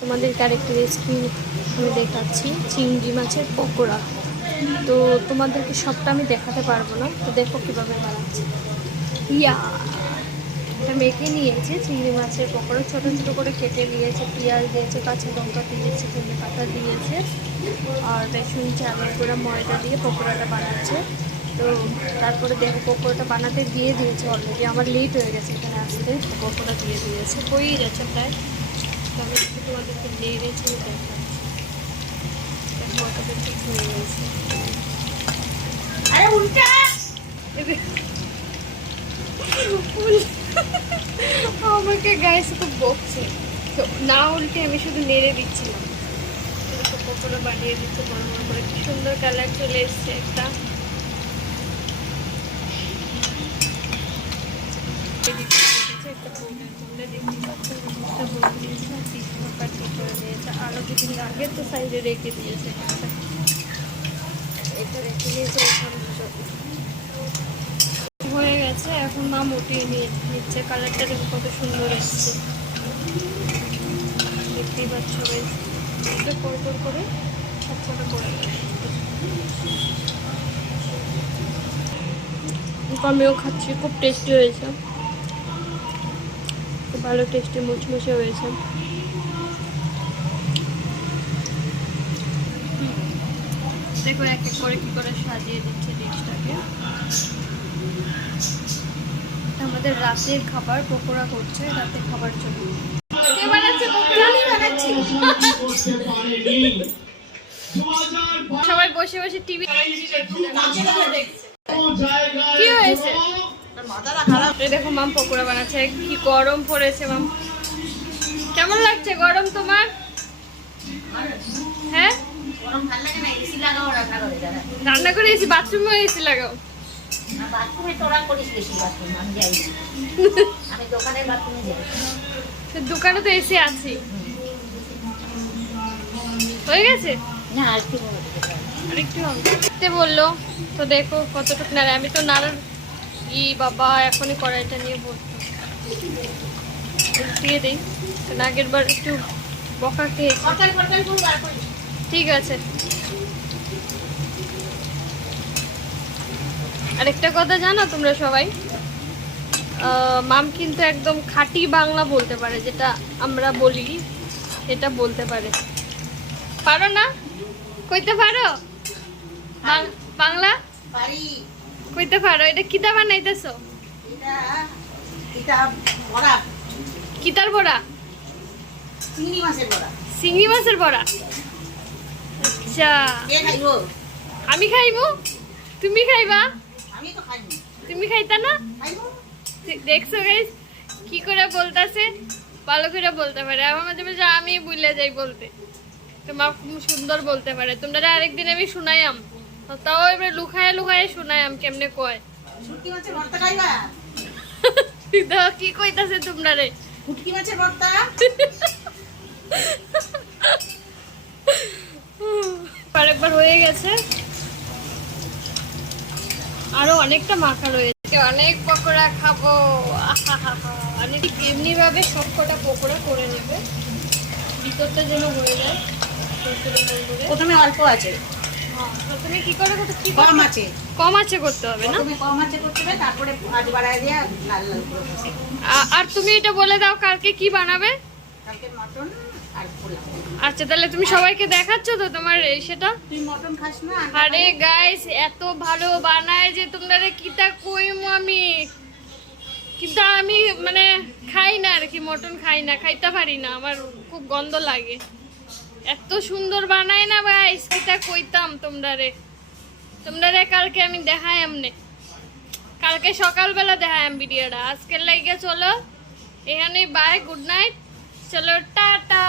তোমাদেরকে আরেকটি রেসিপি আমি দেখাচ্ছি? চিংড়ি মাছের পকোড়া। তো তোমাদেরকে সবটা আমি দেখাতে পারব না, তো দেখো কীভাবে বানাচ্ছি। ইয়া, এটা মেখে নিয়েছে চিংড়ি মাছের পকোড়া। ছোটো ছোটো করে কেটে দিয়েছে পেঁয়াজ দিয়েছে, কাঁচা লঙ্কা দিয়েছে, ধনে পাতা দিয়েছে, আর বেসন চালের গুঁড়া, ময়দা দিয়ে পকোড়াটা বানাচ্ছে। তো তারপরে দেখো, পকোড়াটা বানাতে দিয়ে দিয়েছে অলরেডি আমার লেট হয়ে গেছে এখানে আসতে। পকোড়া দিয়ে দিয়েছে। হয়েই যাচ্ছে প্রায়। তবে একটু তোমাদেরকে লেগেছে দেখাচ্ছি দেখো কতটা ঠিক হয়ে গেছে আরে উল্টা! উল- আমাকে গায়ে খুব বকছে। তো না উল্টে আমি শুধু নেড়ে দিচ্ছিলাম। পকোড়া বানিয়ে দিচ্ছে বড় বড় করে কি সুন্দর কালার চলে এসছে একটা। আরও আগে তো সাইডে রেখে দিয়েছে। রেখে দিয়েছে হয়ে গেছে, এখন মা উঠিয়ে নিচ্ছে, কালারটা দেখো কত সুন্দর এসছে। দেখতেই পাচ্ছ বেশ। করে করে আমিও খাচ্ছি, খুব টেস্টি হয়েছে। ভালো টেস্টি মুচমুচে হয়েছে। দেখো এক এক করে কি করে সাজিয়ে দিচ্ছে ডিশটাকে। আমাদের রাতের খাবার পকোড়া করছে রাতের খাবার জন্য। সবাই বসে বসে টিভি কি হয়েছে? দেখো মাম পকোড়া বানাচ্ছে। কি গরম পড়েছে মাম। কেমন লাগছে গরম তোমার? হ্যাঁ? রান্না করে এসি বাথরুমে এসি লাগাও। দোকানে তো এসি আছে হয়ে গেছে? বলল, তো দেখো কতটুকু নাড়ে আমি তো নাড়ার ই বাবা এখনই কড়াইটা নিয়ে বলতো দিয়ে দিই। কারণ আগের বার একটু বকা করে করি। ঠিক আছে। আরেকটা কথা জানো তোমরা সবাই? আহ, মাম কিন্তু একদম খাঁটি বাংলা বলতে পারে যেটা আমরা বলি এটা বলতে পারে। পারো না? কইতে পারো? বাংলা? কইতে পারো এটা কিতা বানাইতেছো এটা এটা বড়া। কিতার বড়া? চিংড়ি মাছের বড়া। চিংড়ি মাছের বড়া? আচ্ছা। আমি খাইবো? তুমি খাইবা? আমি তো খাইনি তুমি খাইতা না? দেখছ গাইস কি করে বলতাছে? ভালো করে বলতে পারে। আমার মাঝে মাঝে আমি বুঝলে যাই বলতে। তোমার সুন্দর বলতে পারে। তোমরা আরেকদিন আমি শুনাইয়াম। তাও এবার লুকায় লুকায় শুনাইয়াম কেমনে কয়। শুটকি মাছের ভর্তা খাইবা? দেখো কি কইতাছে তোমরা রে? শুটকি মাছের ভর্তা? আরেকবার হয়ে গেছে। আরও অনেকটা মাখা রয়েছে অনেক পকোড়া খাব। অনেক এমনি ভাবে সবকটা পকোড়া করে নেবে। ভিতরটা যেন হয়ে যায়। প্রথমে অল্প আছে। প্রথমে কি করে করতে কি কম আছে। কম আছে করতে হবে না? কম আছে করতে হবে তারপরে আজ বাড়ায় দিয়ে লাল লাল করে আর তুমি এটা বলে দাও কালকে কি বানাবে? কালকে মটন আর পোলাও। আচ্ছা তাহলে তুমি সবাইকে দেখাচ্ছ তো তোমার এই সেটা? তুই মটন খাস না আরে গাইস এত ভালো বানায় যে তোমরা কিতা কইমু আমি। কিন্তু আমি মানে খাই না আর কি মটন খাই না খাইতে পারি না আমার খুব গন্ধ লাগে। এত সুন্দর বানায় না ভাই? সেটা কইতাম তোমরা রে তোমরা রে কালকে আমি দেখাই এমনি কালকে সকালবেলা দেখাই আমি ভিডিওটা। আজকের লাইগে চলো এখানে বাই গুড নাইট চলো, টাটা।